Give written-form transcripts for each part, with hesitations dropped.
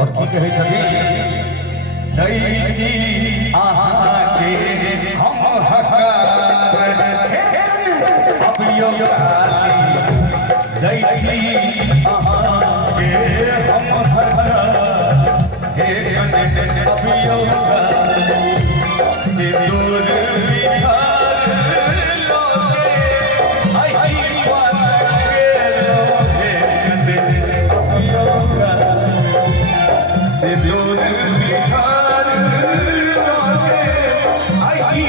और की कहे छथि दैची आके हम हकार अभियो दैची आके हम हकार हे अभियो से दूर बिहार लोगे आई से दूर बिहार लोगे आई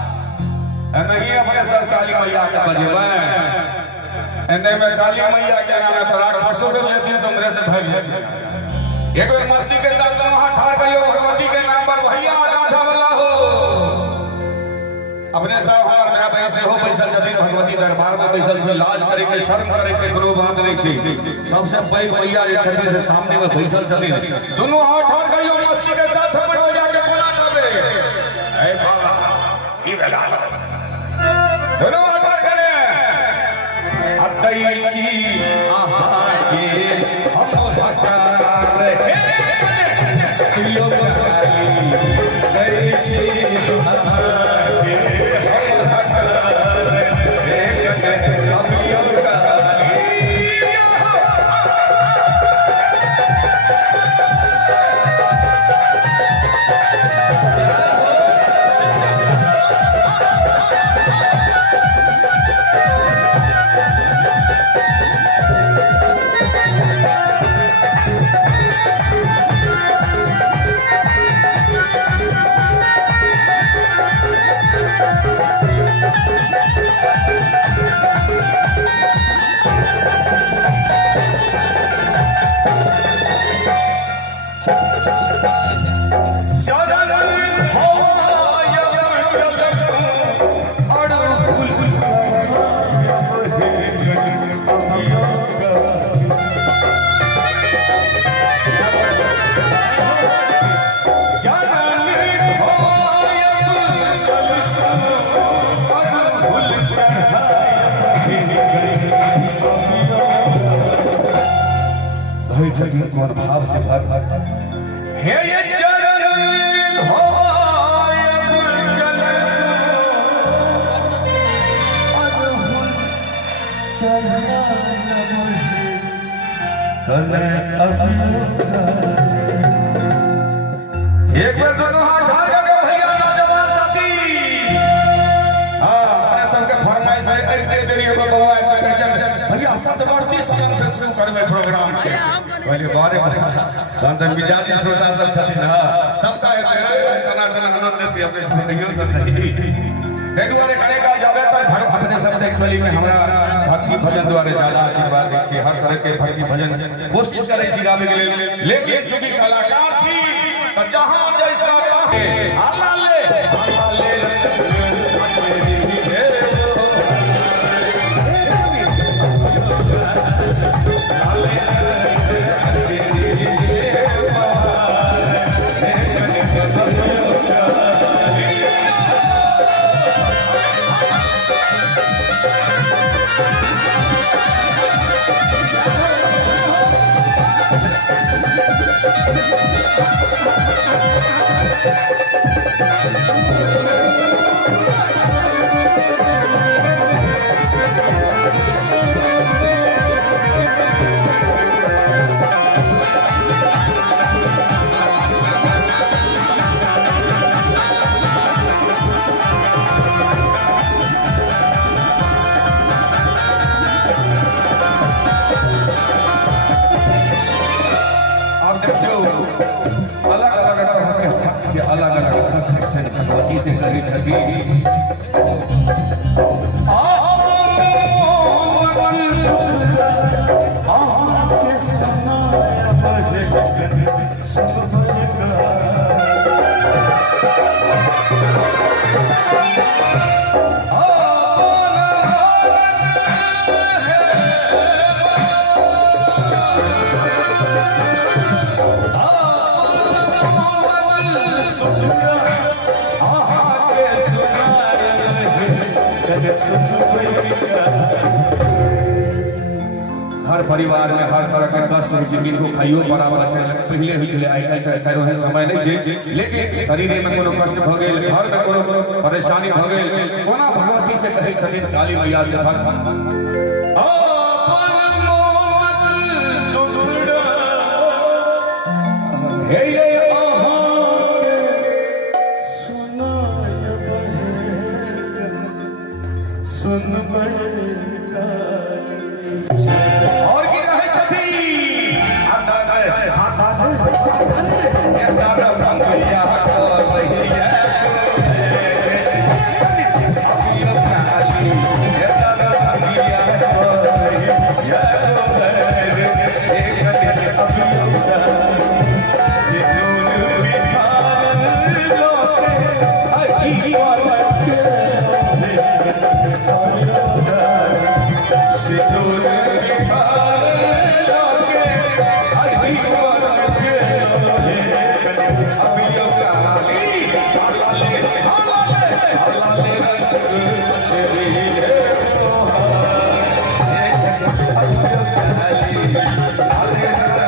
नहीं अपने सब काली मैया के बजेबे एने में काली मैया के नाम है राक्षसों से लेकिन समुद्र से भय एक बार मस्ती के साथ वहां ठाड़ करियो भगवती के नाम पर भैया आकांक्षा वाला हो अपने सब हमार मेरा बहन से हो पैसा छथिन भगवती दरबार में बैसल छै लाज करे के शर्म करे के कोनो बात नहीं छै सबसे पैघ मैया जे छथिन से सामने में बैसल छथिन दोनों हाथ ठाड़ करियो मस्ती के साथ हम बजा के बोला करबे ए बाबा ई बेला दोनों हाथ ठाड़ करे अदैची आहा के हम हकार हे तुयो काली दैची आहा के हम हकार हे अभियो काली कौन भाव से भर हे ये चरण धोयब जल एक बार दोनों हाथ ढाल के भैया नौजवान साथी हां सबके फरमाइश है एक दे देरी हो बउआ भैया सतवर्ती सनम से शुरू करबे प्रोग्राम के पहले बारे धन मिजाजी श्रोता सब छथिन सबका तना आनंद देती अपने से कहियो तो सही ते दुआरे करेगा जाबे तो अपने सब एक्चुअली में हमरा भक्ति भजन द्वारा ज्यादा आशीर्वाद दै छी हर तरह के भक्ति भजन कोशिश करै छी गावे के लिए लेकिन चूंकि कलाकार छी त जहां जैसा कहे आला ले भगवती से करी छवि हर परिवार में हर तरह के कष्ट हो जिनको खाइयो बराबर पहले हो चले आई रहे समय नहीं छै लेकिन शरीर में कोनो कष्ट भ गेल घर में कोनो परेशानी भ गेल कोना भगवती से कहै छथिन काली मैया से Hallelujah.